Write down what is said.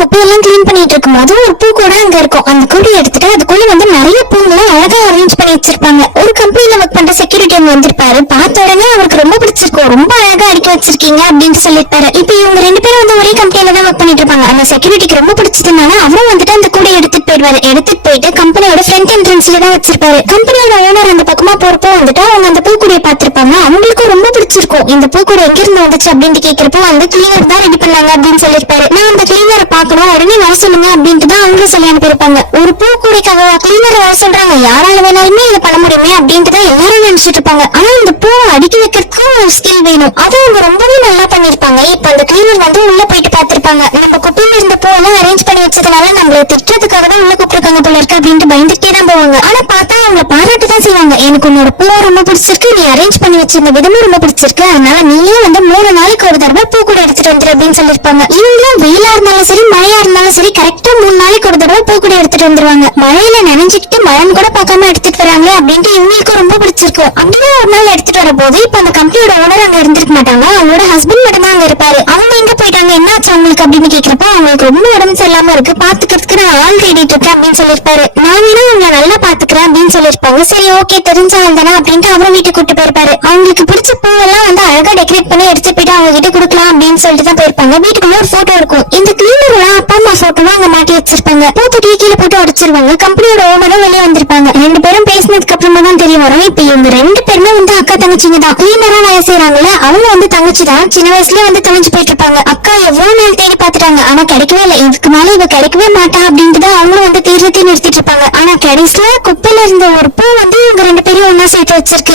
குப்பையெல்லாம் கிளீன் பண்ணிட்டு இருக்கும்போது ஒரு பூ கூட அங்க இருக்கும். அந்த கூடை எடுத்துட்டு அதுக்குள்ள வந்து நிறைய பூங்களை அழகா அரேஞ்ச் பண்ணி வச்சிருப்பாங்க. ஒரு கம்பெனில ஒர்க் பண்ற செக்யூரிட்டி அங்க வந்திருப்பாரு. பார்த்த உடனே அவருக்கு ரொம்ப பிடிச்சிருக்கும். ரொம்ப அழகா அடுக்கி வச்சிருக்கீங்க அப்படின்னு சொல்லிருப்பாரு. இப்ப இவங்க ரெண்டு பேரும் வந்து ஒரே கம்பெனில தான் ஒர்க் பண்ணிட்டு இருப்பாங்க. அந்த செக்யூரிட்டிக்கு ரொம்ப பிடிச்சதுனால அவரும் வந்துட்டு அந்த கூடை எடுத்துட்டு போயிடுவாரு. எடுத்துட்டு போயிட்டு கம்பெனியோட ஃப்ரண்ட் என்ட்ரன்ஸ்ல தான் வச்சிருப்பாரு. கம்பெனியோட ஓனர் அந்த பக்கமா போறப்போ வந்துட்டு அவங்க அந்த பூக்குடியை பார்த்திருப்பாங்க. அவங்களுக்கும் ரொம்ப பிடிச்சிருக்கும். இந்த பூக்குடி எங்க இருந்து வந்துச்சு அப்படின்னு கேட்கிறப்போ அந்த கிளீனர் தான் ரெடி பண்ணாங்க அப்படின்னு சொல்லிருப்பாரு. நான் அந்த கிளீனரை பார்க்கணும், உடனே வர சொல்லுங்க அப்படின்ட்டு தான் அவங்களும் சொல்லி அனுப்பியிருப்பாங்க. ஒரு பூக்குடிக்காக கிளீனர் வர சொல்றாங்க, யாரால வேணாலுமே இதை பண்ண முடியுமே அப்படின்ட்டு தான் எல்லாரும் நினைச்சிட்டு இருப்பாங்க. ஆனா இந்த பூ அடுக்கி வைக்கிறதுக்கும் ஒரு ஸ்கில் வேணும். அதை அவங்க ரொம்பவே நல்லா பண்ணிருப்பாங்க. இப்ப அந்த கிளீனர் வந்து உள்ள போயிட்டு பார்த்திருப்பாங்க. நம்ம குப்பையில இருந்த பூ எல்லாம் அரேஞ்ச் பண்ணி வச்சதுனால நம்மள திட்டுறதுக்காக தான் உள்ள கூப்பிட்டுருக்காங்க போல இருக்கு அப்படின்ட்டு பயந்துட்டே தான் போவாங்க. ஆனா பார்த்தா அவங்க பாராட்டு தான் செய்வாங்க. எனக்கு உன்னோட பூ ரொம்ப பிடிச்சிருக்கு, நீ அரேஞ்ச் பண்ணி வச்சிருந்த விதமும் ரொம்ப பிடிச்சிருக்கு, அதனால நீயே வந்து 3 நாளைக்கு ஒரு தடவை பூ கூட எடுத்துட்டு வந்துரு அப்படின்னு சொல்லிருப்பாங்க. இவங்களும் வெயிலா இருந்தாலும் சரி மழையா இருந்தாலும் சரி கரெக்டா 3 நாளைக்கு ஒரு தடவை பூ கூட எடுத்துட்டு வந்துருவாங்க. மழையில நனைஞ்சுக்கிட்டு மழை கூட பார்க்காம எடுத்துட்டு வராங்க அப்படின்ட்டு இவங்களுக்கும் ரொம்ப பிடிச்சிருக்கும். அப்படியே ஒரு நாள் எடுத்துட்டு வரப்போது இப்ப அந்த கம்பெனியோட ஓனர் அங்க இருந்திருக்க மாட்டாங்க. அவங்களோட ஹஸ்பண்ட் மட்டும் தான் அங்க இருப்பாரு. அவங்க எங்க போயிட்டாங்க, என்ன ஆச்சு அவங்களுக்கு அப்படின்னு கேட்கிறப்ப அவங்களுக்கு ரொம்ப உடம்பு சரியில்லாம இருக்கு, பாத்துக்கிறதுக்கு நான் ஆள் தேடிட்டு இருக்கேன் அப்படின்னு சொல்லிருப்பாரு. நான் வேணா உங்களை நல்லா பாத்துக்கிறேன் அப்படின்னு சொல்லிருப்பாங்க. சரி ஓகே, தெரிஞ்ச ஆள் தானே அப்படின்ட்டு அவரும் வீட்டுக்கு கூட்டு போயிருப்பாரு. அவங்களுக்கு பிடிச்ச பூவெல்லாம் வந்து அழகா டெக்கரேட் பண்ணி எடுத்து போயிட்டு அவங்க கிட்ட கொடுக்கலாம் அப்படின்னு சொல்லிட்டு தான் போயிருப்பாங்க. வீட்டுக்குள்ள ஒரு போட்டோ இருக்கும். இந்த கிளீனர் எல்லாம் அப்பா அம்மா போட்டோலாம் அங்க மாட்டி வச்சிருப்பாங்க. பூத்துட்டியை கீழே போட்டு உடைச்சிருவாங்க. கம்பெனியோட ஓனரும் வெளியே வந்திருப்பாங்க. 2 பேரும் பேசினதுக்கு அப்புறமா தான் தெரிய வரும் இப்ப இவங்க 2 பேருமே வந்து அக்கா தங்கச்சிங்க தான். கிளீனரா வேலை செய்யறாங்கல்ல அவங்க வந்து தங்கச்சி தான். சின்ன வயசுலயே வந்து தொலைஞ்சு போயிட்டு இருப்பாங்க. அக்கா எவ்வளவு நாள் தேடி பாத்துட்டாங்க, ஆனா கிடைக்கவே இல்லை. இதுக்கு மேல இவ கிடைக்கவே மாட்டா அப்படின்ட்டு தான் அவங்களும் வந்து தேர்தத்தையும் நிறுத்திட்டு இருப்பாங்க. ஆனா கடைசியில குப்பையில இருந்த ஒரு பூ வந்து இவங்க 2 பேரும் ஒன்னா சேர்த்து வச்சிருக்கு.